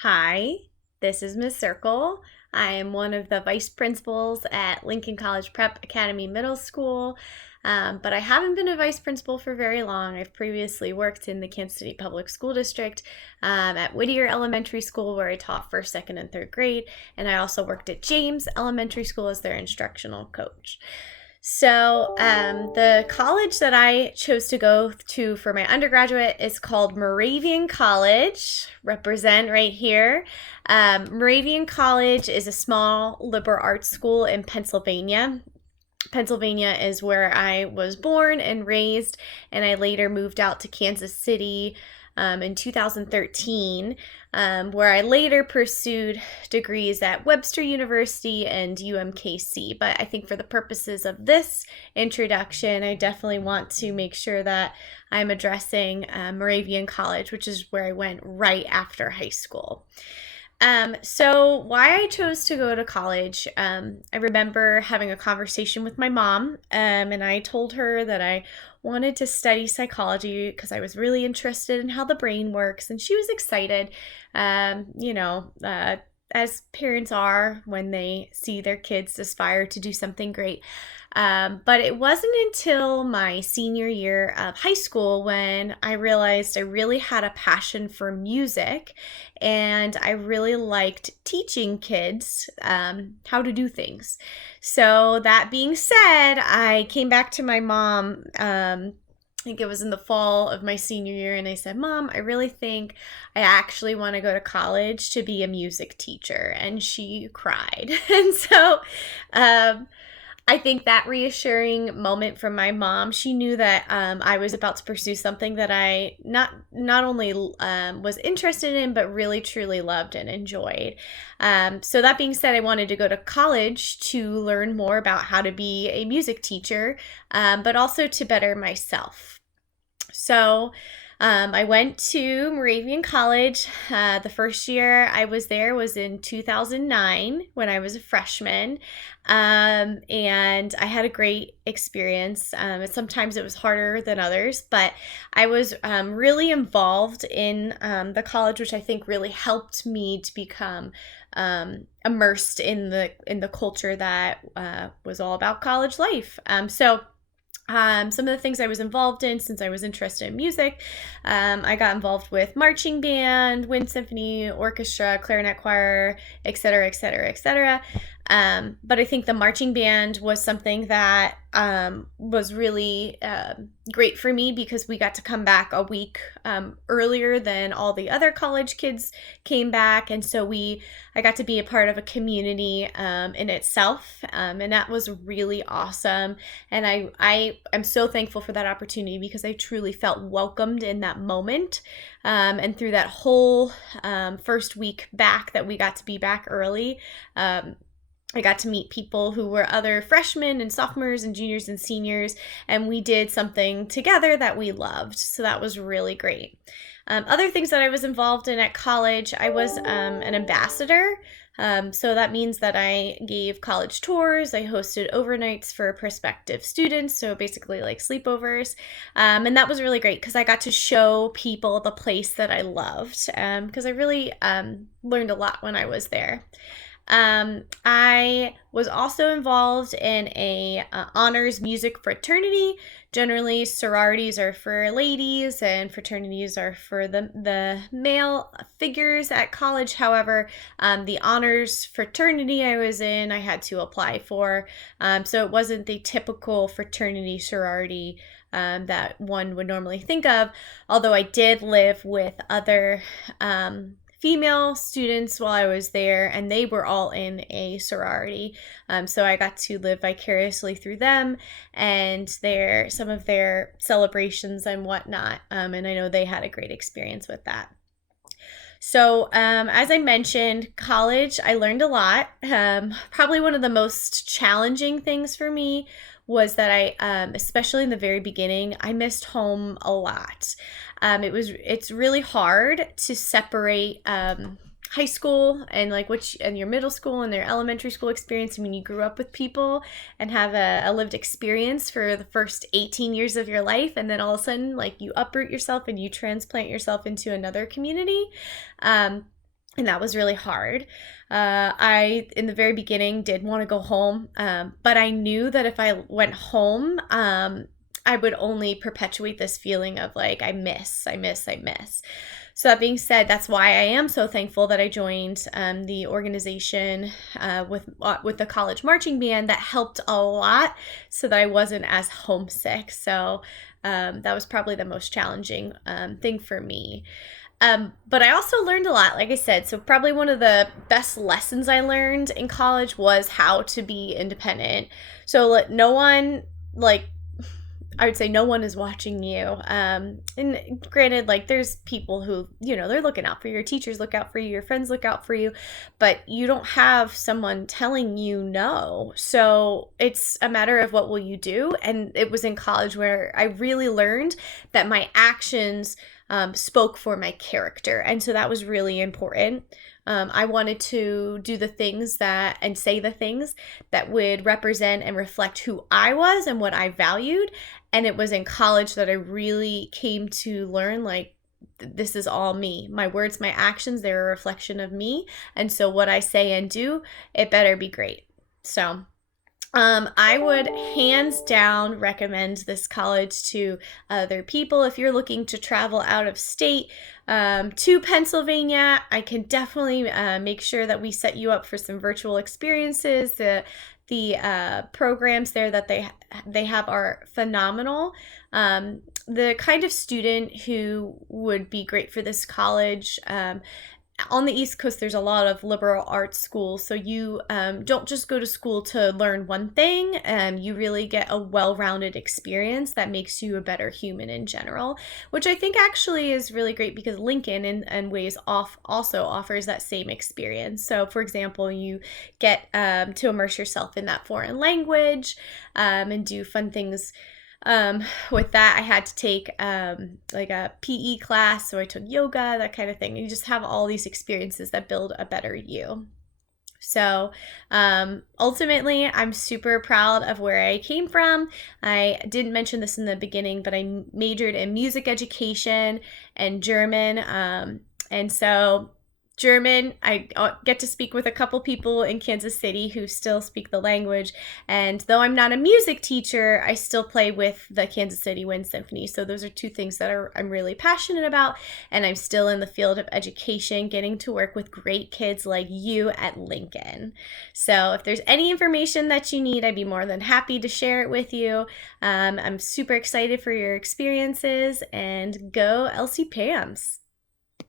Hi, this is Ms. Circle. I am one of the vice principals at Lincoln College Prep Academy Middle School, but I haven't been a vice principal for very long. I've previously worked in the Kansas City Public School District at Whittier Elementary School, where I taught first, second, and third grade, and I also worked at James Elementary School as their instructional coach. The college that I chose to go to for my undergraduate is called Moravian College, represent right here. Moravian College is a small liberal arts school in Pennsylvania. Pennsylvania is where I was born and raised, and I later moved out to Kansas City in 2013, where I later pursued degrees at Webster University and UMKC. But I think for the purposes of this introduction, I definitely want to make sure that I'm addressing Moravian College, which is where I went right after high school. So why I chose to go to college, I remember having a conversation with my mom, and I told her that I wanted to study psychology because I was really interested in how the brain works, and she was excited, as parents are when they see their kids aspire to do something great. But it wasn't until my senior year of high school when I realized I really had a passion for music and I really liked teaching kids how to do things. So, that being said, I came back to my mom. I think it was in the fall of my senior year, and I said, Mom, I really think I actually want to go to college to be a music teacher. And she cried. And so, I think that reassuring moment from my mom, she knew that I was about to pursue something that I not only was interested in, but really truly loved and enjoyed. So that being said, I wanted to go to college to learn more about how to be a music teacher, but also to better myself. So I went to Moravian College. The first year I was there was in 2009 when I was a freshman. And I had a great experience. Sometimes it was harder than others, but I was really involved in the college, which I think really helped me to become immersed in the culture that was all about college life. Some of the things I was involved in since I was interested in music, I got involved with marching band, wind symphony, orchestra, clarinet choir, etc., etc., etc. But I think the marching band was something that was really great for me because we got to come back a week earlier than all the other college kids came back. And so I got to be a part of a community in itself. And that was really awesome. And I am so thankful for that opportunity because I truly felt welcomed in that moment. And through that whole first week back that we got to be back early, I got to meet people who were other freshmen and sophomores and juniors and seniors, and we did something together that we loved. So that was really great. Other things that I was involved in at college, I was an ambassador. So that means that I gave college tours, I hosted overnights for prospective students, so basically like sleepovers. And that was really great because I got to show people the place that I loved because I really learned a lot when I was there. I was also involved in a honors music fraternity. Generally, sororities are for ladies and fraternities are for the male figures at college. However, the honors fraternity I was in, I had to apply for. So it wasn't the typical fraternity sorority that one would normally think of, although I did live with other female students while I was there, and they were all in a sorority. So I got to live vicariously through them and some of their celebrations and whatnot. And I know they had a great experience with that. So, as I mentioned, college, I learned a lot. Probably one of the most challenging things for me was that especially in the very beginning, I missed home a lot. It's really hard to separate high school and and your middle school and their elementary school experience. I mean, you grew up with people and have a lived experience for the first 18 years of your life, and then all of a sudden, like, you uproot yourself and you transplant yourself into another community. and that was really hard. I, in the very beginning, did want to go home, but I knew that if I went home, I would only perpetuate this feeling of like, I miss, I miss, I miss. So that being said, that's why I am so thankful that I joined the organization with the college marching band. That helped a lot so that I wasn't as homesick. So that was probably the most challenging thing for me. But I also learned a lot, like I said. So probably one of the best lessons I learned in college was how to be independent. So no one, like, I would say no one is watching you. And granted, like, there's people who, they're looking out for you. Your teachers look out for you. Your friends look out for you. But you don't have someone telling you no. So it's a matter of what will you do. And it was in college where I really learned that my actions spoke for my character. And so that was really important. I wanted to do the things and say the things that would represent and reflect who I was and what I valued. And it was in college that I really came to learn, like, this is all me. My words, my actions, they're a reflection of me. And so what I say and do, it better be great. So I would hands down recommend this college to other people. If you're looking to travel out of state to Pennsylvania, I can definitely make sure that we set you up for some virtual experiences. The programs there that they have are phenomenal. The kind of student who would be great for this college, on the East Coast, there's a lot of liberal arts schools, so you don't just go to school to learn one thing. You really get a well-rounded experience that makes you a better human in general, which I think actually is really great because Lincoln in ways also offers that same experience. So, for example, you get to immerse yourself in that foreign language and do fun things. With that, I had to take like a PE class, so I took yoga, that kind of thing. You just have all these experiences that build a better you. So ultimately, I'm super proud of where I came from. I didn't mention this in the beginning, but I majored in music education and German. And so German, I get to speak with a couple people in Kansas City who still speak the language. And though I'm not a music teacher, I still play with the Kansas City Wind Symphony. So those are two things that I'm really passionate about. And I'm still in the field of education, getting to work with great kids like you at Lincoln. So if there's any information that you need, I'd be more than happy to share it with you. I'm super excited for your experiences, and go Elsie Pams.